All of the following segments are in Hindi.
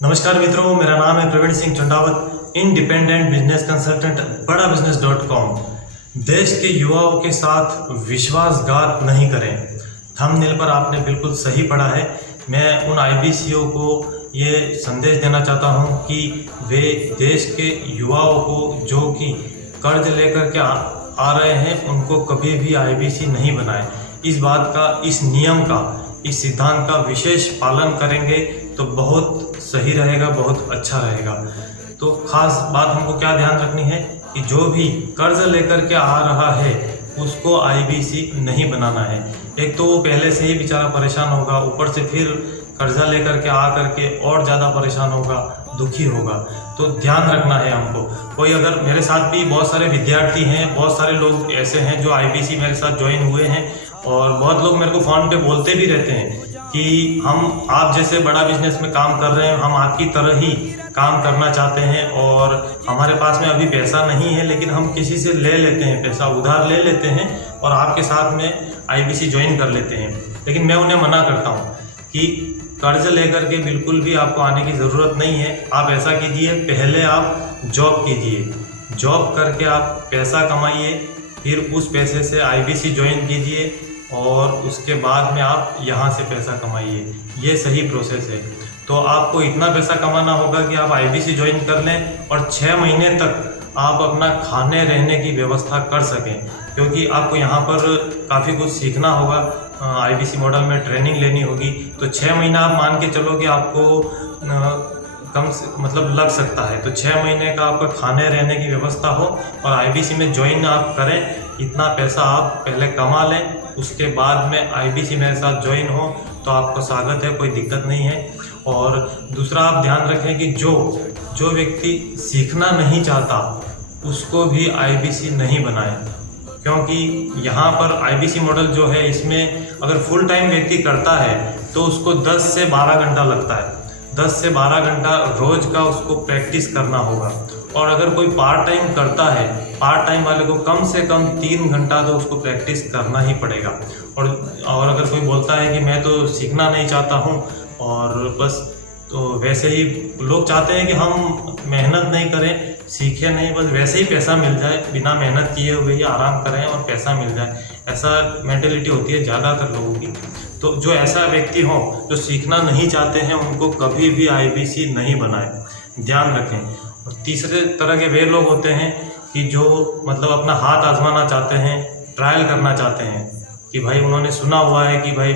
नमस्कार मित्रों, मेरा नाम है Praveen Singh Chundawat, independent business consultant बड़ा बिजनेस.com। देश के युवाओं के साथ विश्वासघात नहीं करें। थंबनेल पर आपने बिल्कुल सही पढ़ा है। मैं उन आईबीसीओ को ये संदेश देना चाहता हूँ कि वे देश के युवाओं को जो कि कर्ज लेकर के आ रहे हैं उनको कभी भी आईबीसी नहीं बनाए। इस बात का, इस नियम का, इस सिद्धांत का विशेष पालन करेंगे तो बहुत सही रहेगा, बहुत अच्छा रहेगा। तो खास बात हमको क्या ध्यान रखनी है कि जो भी कर्ज लेकर के आ रहा है उसको आईबीसी नहीं बनाना है। एक तो वो पहले से ही बेचारा परेशान होगा, ऊपर से फिर कर्जा लेकर के आ करके और ज़्यादा परेशान होगा, दुखी होगा। तो ध्यान रखना है हमको। कोई अगर मेरे साथ भी बहुत सारे विद्यार्थी हैं, बहुत सारे लोग ऐसे हैं जो आईबीसी मेरे साथ ज्वाइन हुए हैं, और बहुत लोग मेरे को फ़ोन पे बोलते भी रहते हैं कि हम आप जैसे बड़ा बिजनेस में काम कर रहे हैं, हम आपकी तरह ही काम करना चाहते हैं और हमारे पास में अभी पैसा नहीं है, लेकिन हम किसी से ले लेते हैं, पैसा उधार ले लेते हैं और आपके साथ में आईबीसी ज्वाइन कर लेते हैं। लेकिन मैं उन्हें मना करता हूँ कि कर्ज लेकर के बिल्कुल भी आपको आने की ज़रूरत नहीं है। आप ऐसा कीजिए, पहले आप जॉब कीजिए, जॉब करके आप पैसा कमाइए, फिर उस पैसे से आईबीसी ज्वाइन कीजिए और उसके बाद में आप यहाँ से पैसा कमाइए। ये सही प्रोसेस है। तो आपको इतना पैसा कमाना होगा कि आप आईबीसी ज्वाइन कर लें और 6 महीने तक आप अपना खाने रहने की व्यवस्था कर सकें, क्योंकि आपको यहाँ पर काफ़ी कुछ सीखना होगा। आईबीसी मॉडल में ट्रेनिंग लेनी होगी। तो 6 महीना आप मान के चलो कि आपको कम से मतलब लग सकता है। तो 6 महीने का आपका खाने रहने की व्यवस्था हो और आईबीसी में ज्वाइन आप करें। इतना पैसा आप पहले कमा लें, उसके बाद में आईबीसी मेरे साथ ज्वाइन हो तो आपको स्वागत है, कोई दिक्कत नहीं है। और दूसरा आप ध्यान रखें कि जो व्यक्ति सीखना नहीं चाहता उसको भी आईबीसी नहीं बनाए, क्योंकि यहाँ पर आईबीसी मॉडल जो है इसमें अगर फुल टाइम व्यक्ति करता है तो उसको 10 से 12 घंटा लगता है। 10 से 12 घंटा रोज का उसको प्रैक्टिस करना होगा। और अगर कोई पार्ट टाइम करता है, पार्ट टाइम वाले को कम से कम 3 घंटा तो उसको प्रैक्टिस करना ही पड़ेगा। और अगर कोई बोलता है कि मैं तो सीखना नहीं चाहता हूँ और बस, तो वैसे ही लोग चाहते हैं कि हम मेहनत नहीं करें, सीखें नहीं, बस वैसे ही पैसा मिल जाए, बिना मेहनत किए हुए ही आराम करें और पैसा मिल जाए, ऐसा मेंटेलिटी होती है ज़्यादातर लोगों की। तो जो ऐसा व्यक्ति हो जो सीखना नहीं चाहते हैं उनको कभी भी आईबीसी नहीं बनाए, ध्यान रखें। और तीसरे तरह के वे लोग होते हैं कि जो मतलब अपना हाथ आजमाना चाहते हैं, ट्रायल करना चाहते हैं कि भाई उन्होंने सुना हुआ है कि भाई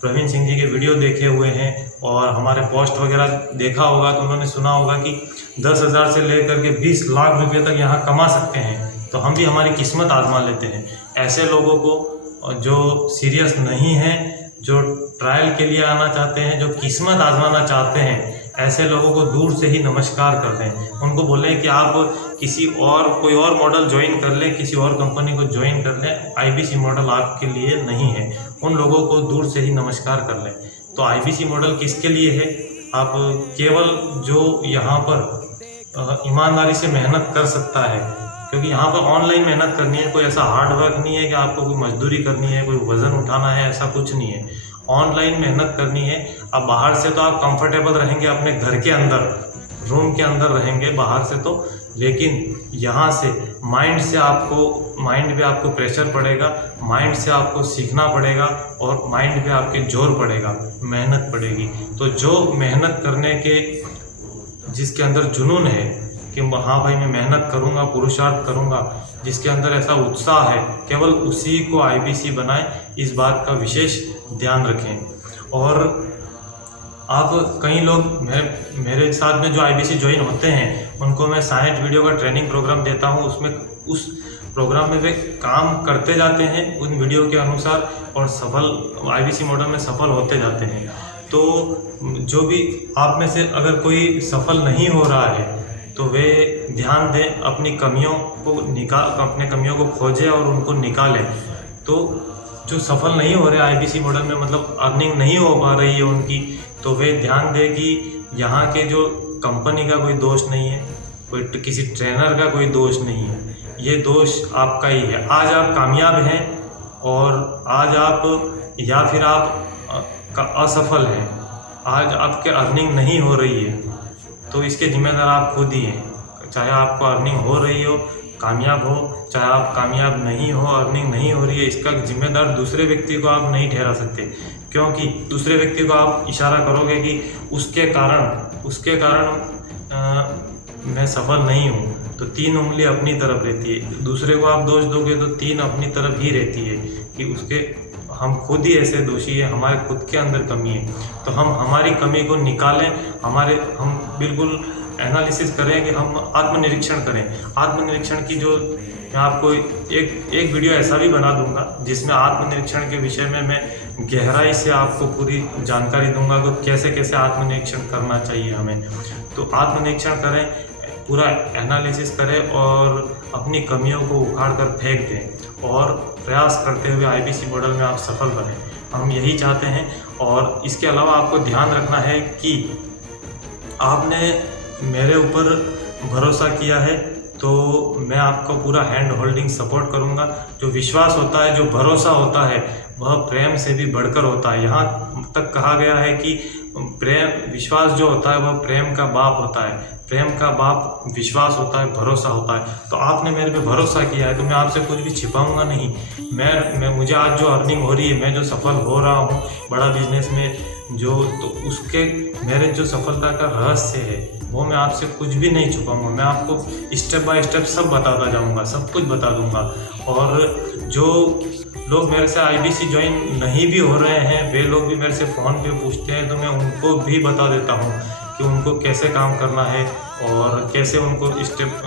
प्रवीण सिंह जी के वीडियो देखे हुए हैं और हमारे पोस्ट वगैरह देखा होगा, तो उन्होंने सुना होगा कि 10,000 से लेकर के 20 लाख रुपए तक यहाँ कमा सकते हैं, तो हम भी हमारी किस्मत आजमा लेते हैं। ऐसे लोगों को जो सीरियस नहीं है, जो ट्रायल के लिए आना चाहते हैं, जो किस्मत आजमाना चाहते हैं, ऐसे लोगों को दूर से ही नमस्कार कर दें। उनको बोलें कि आप कोई और मॉडल ज्वाइन कर लें, किसी और कंपनी को ज्वाइन कर लें, आईबीसी मॉडल आपके लिए नहीं है। उन लोगों को दूर से ही नमस्कार कर लें। तो आईबीसी मॉडल किसके लिए है? आप केवल जो यहाँ पर ईमानदारी से मेहनत कर सकता है, क्योंकि यहाँ पर ऑनलाइन मेहनत करनी है, कोई ऐसा हार्ड वर्क नहीं है कि आपको कोई मजदूरी करनी है, कोई वज़न उठाना है, ऐसा कुछ नहीं है। ऑनलाइन मेहनत करनी है। अब बाहर से तो आप कंफर्टेबल रहेंगे, अपने घर के अंदर, रूम के अंदर रहेंगे बाहर से तो, लेकिन यहाँ से माइंड पे आपको प्रेशर पड़ेगा, माइंड से आपको सीखना पड़ेगा और माइंड पे आपके जोर पड़ेगा, मेहनत पड़ेगी। तो जो मेहनत करने के, जिसके अंदर जुनून है कि हाँ भाई मैं मेहनत करूँगा, पुरुषार्थ करूँगा, जिसके अंदर ऐसा उत्साह है, केवल उसी को आईबीसी बनाएं। इस बात का विशेष ध्यान रखें। और आप कई लोग मेरे साथ में जो आईबीसी ज्वाइन होते हैं उनको मैं 60 वीडियो का ट्रेनिंग प्रोग्राम देता हूँ। उस प्रोग्राम में वे काम करते जाते हैं उन वीडियो के अनुसार और सफल आईबीसी मॉडल में सफल होते जाते हैं। तो जो भी आप में से अगर कोई सफल नहीं हो रहा है तो वे ध्यान दें, अपनी कमियों को खोजें और उनको निकालें। तो जो सफल नहीं हो रहे आईबीसी मॉडल में, मतलब अर्निंग नहीं हो पा रही है उनकी, तो वे ध्यान दें कि यहाँ के जो कंपनी का कोई दोष नहीं है, कोई किसी ट्रेनर का कोई दोष नहीं है, ये दोष आपका ही है। आज आप कामयाब हैं और आज आप या फिर आप असफल हैं, आज आपके अर्निंग नहीं हो रही है, तो इसके जिम्मेदार आप खुद ही हैं। चाहे आपको अर्निंग हो रही हो, कामयाब हो, चाहे आप कामयाब नहीं हो, अर्निंग नहीं हो रही है, इसका जिम्मेदार दूसरे व्यक्ति को आप नहीं ठहरा सकते, क्योंकि दूसरे व्यक्ति को आप इशारा करोगे कि उसके कारण मैं सफल नहीं हूँ, तो 3 उंगली अपनी तरफ रहती है। दूसरे को आप दोष दोगे तो 3 अपनी तरफ ही रहती है कि उसके हम खुद ही ऐसे दोषी हैं, हमारे खुद के अंदर कमी है। तो हम हमारी कमी को निकालें, हम बिल्कुल एनालिसिस करें कि हम आत्मनिरीक्षण करें। आत्मनिरीक्षण की जो मैं आपको एक वीडियो ऐसा भी बना दूंगा जिसमें आत्मनिरीक्षण के विषय में मैं गहराई से आपको पूरी जानकारी दूंगा कि कैसे कैसे आत्मनिरीक्षण करना चाहिए हमें। तो आत्मनिरीक्षण करें, पूरा एनालिसिस करें और अपनी कमियों को उखाड़ कर फेंक दें और प्रयास करते हुए आईबीसी मॉडल में आप सफल बनें। हम यही चाहते हैं। और इसके अलावा आपको ध्यान रखना है कि आपने मेरे ऊपर भरोसा किया है तो मैं आपको पूरा हैंड होल्डिंग सपोर्ट करूंगा। जो विश्वास होता है, जो भरोसा होता है, वह प्रेम से भी बढ़कर होता है। यहाँ तक कहा गया है कि विश्वास जो होता है वह प्रेम का बाप होता है। प्रेम का बाप विश्वास होता है, भरोसा होता है। तो आपने मेरे पे भरोसा किया है तो मैं आपसे कुछ भी छिपाऊंगा नहीं। मुझे आज जो अर्निंग हो रही है, मैं जो सफल हो रहा हूँ बड़ा बिजनेस में, तो उसके मेरे जो सफलता का रहस्य है वो मैं आपसे कुछ भी नहीं छुपाऊंगा। मैं आपको स्टेप बाय स्टेप सब बताता जाऊंगा, सब कुछ बता दूंगा। और जो लोग मेरे से आईबीसी ज्वाइन नहीं भी हो रहे हैं, वे लोग भी मेरे से फ़ोन पे पूछते हैं, तो मैं उनको भी बता देता हूँ कि उनको कैसे काम करना है और कैसे उनको स्टेप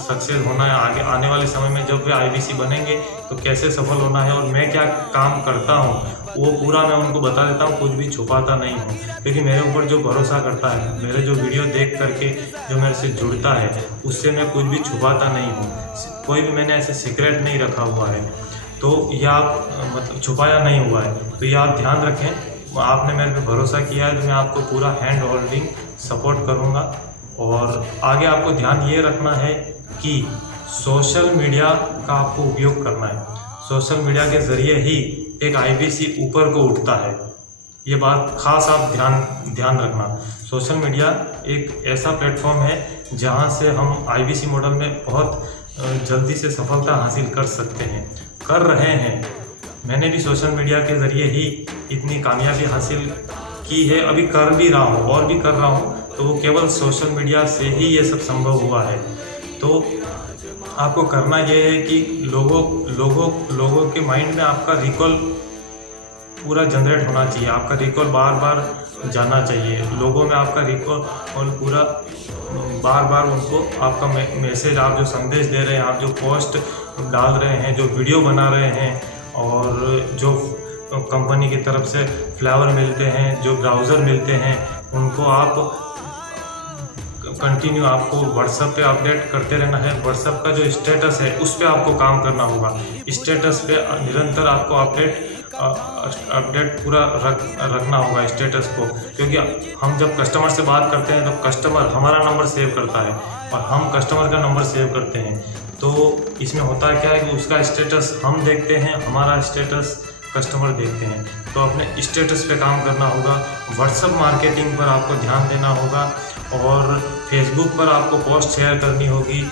सक्सेस होना है। आगे आने वाले समय में जब वे आईबीसी बनेंगे तो कैसे सफल होना है और मैं क्या काम करता हूँ वो पूरा मैं उनको बता देता हूँ, कुछ भी छुपाता नहीं हूँ। क्योंकि मेरे ऊपर जो भरोसा करता है, मेरे जो वीडियो देख करके जो मेरे से जुड़ता है, उससे मैं कुछ भी छुपाता नहीं हूँ। कोई भी मैंने ऐसे सीक्रेट नहीं रखा हुआ है, तो यह आप छुपाया नहीं हुआ है। तो ये आप ध्यान रखें। आपने मेरे पे भरोसा किया है तो मैं आपको पूरा हैंड होल्डिंग सपोर्ट करूँगा। और आगे आपको ध्यान ये रखना है कि सोशल मीडिया का आपको उपयोग करना है। सोशल मीडिया के ज़रिए ही एक आईबीसी ऊपर को उठता है। ये बात खास आप ध्यान रखना। सोशल मीडिया एक ऐसा प्लेटफॉर्म है जहां से हम आईबीसी मॉडल में बहुत जल्दी से सफलता हासिल कर सकते हैं, कर रहे हैं। मैंने भी सोशल मीडिया के ज़रिए ही इतनी कामयाबी हासिल की है, अभी कर भी रहा हूँ और भी कर रहा हूँ। तो वो केवल सोशल मीडिया से ही ये सब संभव हुआ है। तो आपको करना ये है कि लोगों के माइंड में आपका रिकॉल पूरा जनरेट होना चाहिए, आपका रिकॉल बार बार जाना चाहिए। लोगों में आपका रिकॉल और पूरा बार बार उनको आपका मैसेज, आप जो संदेश दे रहे हैं, आप जो पोस्ट डाल रहे हैं, जो वीडियो बना रहे हैं और जो कंपनी की तरफ से फ्लेवर मिलते हैं, जो ब्राउज़र मिलते हैं, उनको आप कंटिन्यू आपको व्हाट्सएप पे अपडेट करते रहना है। व्हाट्सएप का जो स्टेटस है उस पर आपको काम करना होगा। स्टेटस पे निरंतर आपको अपडेट पूरा रखना होगा स्टेटस को, क्योंकि हम जब कस्टमर से बात करते हैं तो कस्टमर हमारा नंबर सेव करता है और हम कस्टमर का नंबर सेव करते हैं। तो इसमें होता क्या है कि उसका स्टेटस हम देखते हैं, हमारा स्टेटस कस्टमर देखते हैं। तो अपने स्टेटस पे काम करना होगा। व्हाट्सएप मार्केटिंग पर आपको ध्यान देना होगा और फेसबुक पर आपको पोस्ट शेयर करनी होगी,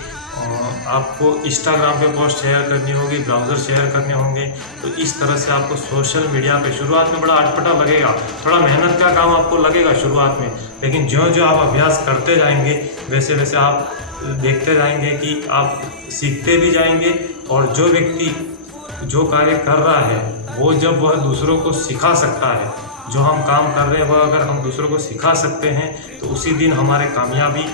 आपको इंस्टाग्राम पे पोस्ट शेयर करनी होगी, ब्राउज़र शेयर करने होंगे। तो इस तरह से आपको सोशल मीडिया पे शुरुआत में बड़ा अटपटा लगेगा, थोड़ा मेहनत का काम आपको लगेगा शुरुआत में, लेकिन जो आप अभ्यास करते जाएंगे वैसे वैसे आप देखते जाएंगे कि आप सीखते भी जाएंगे। और जो व्यक्ति जो कार्य कर रहा है वो जब वह दूसरों को सिखा सकता है, जो हम काम कर रहे हैं वह अगर हम दूसरों को सिखा सकते हैं तो उसी दिन हमारे कामयाबी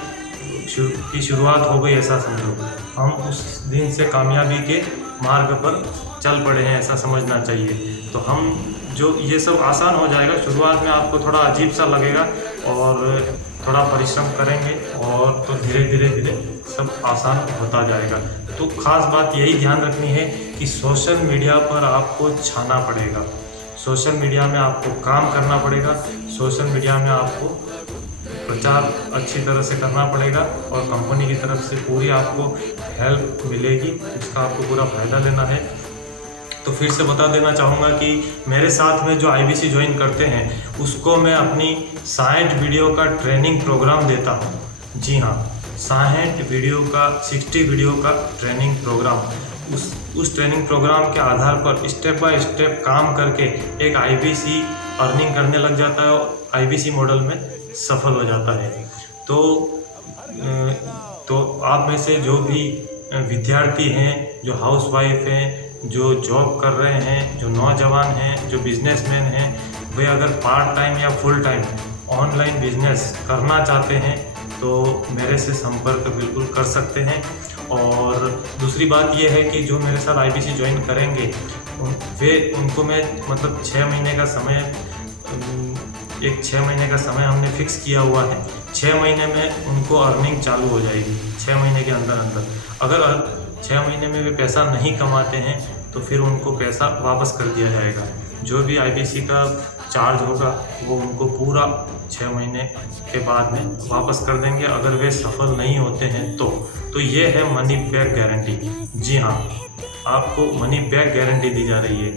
की शुरुआत हो गई, ऐसा समझो। हम उस दिन से कामयाबी के मार्ग पर चल पड़े हैं, ऐसा समझना चाहिए। तो हम जो ये सब आसान हो जाएगा। शुरुआत में आपको थोड़ा अजीब सा लगेगा और थोड़ा परिश्रम करेंगे और तो धीरे धीरे सब आसान होता जाएगा। तो खास बात यही ध्यान रखनी है कि सोशल मीडिया पर आपको छाना पड़ेगा, सोशल मीडिया में आपको काम करना पड़ेगा, सोशल मीडिया में आपको प्रचार अच्छी तरह से करना पड़ेगा और कंपनी की तरफ से पूरी आपको हेल्प मिलेगी, इसका आपको पूरा फ़ायदा लेना है। तो फिर से बता देना चाहूँगा कि मेरे साथ में जो आईबीसी ज्वाइन करते हैं उसको मैं अपनी 60 वीडियो का ट्रेनिंग प्रोग्राम देता हूँ। जी हाँ, 60 वीडियो का 60 वीडियो का ट्रेनिंग प्रोग्राम, उस ट्रेनिंग प्रोग्राम के आधार पर स्टेप बाय स्टेप काम करके एक आईबीसी अर्निंग करने लग जाता है और आईबीसी मॉडल में सफल हो जाता है। तो आप में से जो भी विद्यार्थी हैं, जो हाउसवाइफ हैं, जो जॉब कर रहे हैं, जो नौजवान हैं, जो बिजनेसमैन हैं, वे अगर पार्ट टाइम या फुल टाइम ऑनलाइन बिजनेस करना चाहते हैं तो मेरे से संपर्क बिल्कुल कर सकते हैं। और दूसरी बात यह है कि जो मेरे साथ आईबीसी ज्वाइन करेंगे उनको मैं मतलब 6 महीने का समय एक 6 महीने का समय हमने फिक्स किया हुआ है। 6 महीने में उनको अर्निंग चालू हो जाएगी। 6 महीने के अंदर अंदर अगर 6 महीने में वे पैसा नहीं कमाते हैं तो फिर उनको पैसा वापस कर दिया जाएगा। जो भी आईबीसी का चार्ज होगा वो उनको पूरा 6 महीने के बाद में वापस कर देंगे अगर वे सफल नहीं होते हैं तो ये है मनी बैक गारंटी। जी हाँ, आपको मनी बैक गारंटी दी जा रही है।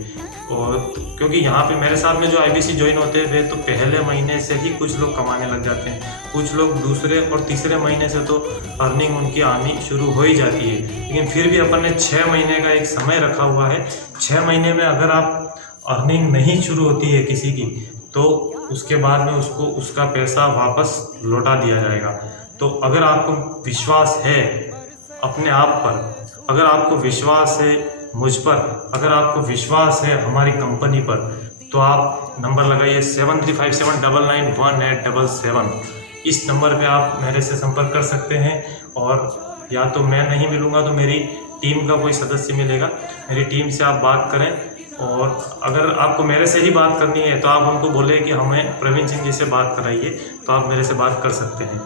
और क्योंकि यहाँ पे मेरे साथ में जो आईबीसी ज्वाइन होते हैं वे तो पहले महीने से ही कुछ लोग कमाने लग जाते हैं, कुछ लोग दूसरे और तीसरे महीने से तो अर्निंग उनकी आनी शुरू हो ही जाती है। लेकिन फिर भी अपन ने 6 महीने का एक समय रखा हुआ है। 6 महीने में अगर आप अर्निंग नहीं शुरू होती है किसी की तो उसके बाद में उसको उसका पैसा वापस लौटा दिया जाएगा। तो अगर आपको विश्वास है अपने आप पर, अगर आपको विश्वास है मुझ पर, अगर आपको विश्वास है हमारी कंपनी पर, तो आप नंबर लगाइए 7357991877। इस नंबर पे आप मेरे से संपर्क कर सकते हैं। और या तो मैं नहीं मिलूँगा तो मेरी टीम का कोई सदस्य मिलेगा, मेरी टीम से आप बात करें। और अगर आपको मेरे से ही बात करनी है तो आप उनको बोले कि हमें प्रवीण सिंह जी से बात कराइए, तो आप मेरे से बात कर सकते हैं।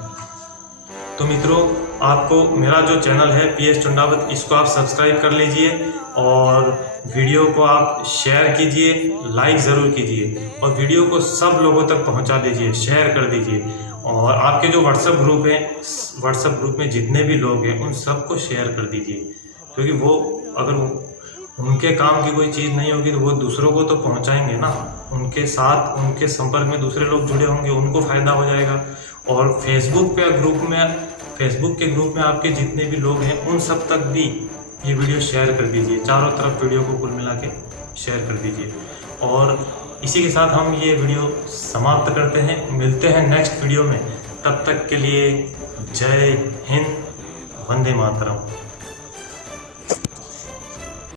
तो मित्रों, आपको मेरा जो चैनल है पीएस चुंडावत, इसको आप सब्सक्राइब कर लीजिए और वीडियो को आप शेयर कीजिए, लाइक ज़रूर कीजिए और वीडियो को सब लोगों तक पहुंचा दीजिए, शेयर कर दीजिए। और आपके जो व्हाट्सएप ग्रुप हैं, व्हाट्सएप ग्रुप में जितने भी लोग हैं उन सबको शेयर कर दीजिए, क्योंकि वो अगर उनके काम की कोई चीज़ नहीं होगी तो वो दूसरों को तो पहुंचाएंगे ना। उनके साथ उनके संपर्क में दूसरे लोग जुड़े होंगे, उनको फ़ायदा हो जाएगा। और फेसबुक के ग्रुप में आपके जितने भी लोग हैं उन सब तक भी ये वीडियो शेयर कर दीजिए। चारों तरफ वीडियो को कुल मिला के शेयर कर दीजिए। और इसी के साथ हम ये वीडियो समाप्त करते हैं। मिलते हैं नेक्स्ट वीडियो में। तब तक के लिए जय हिंद, वंदे मातरम।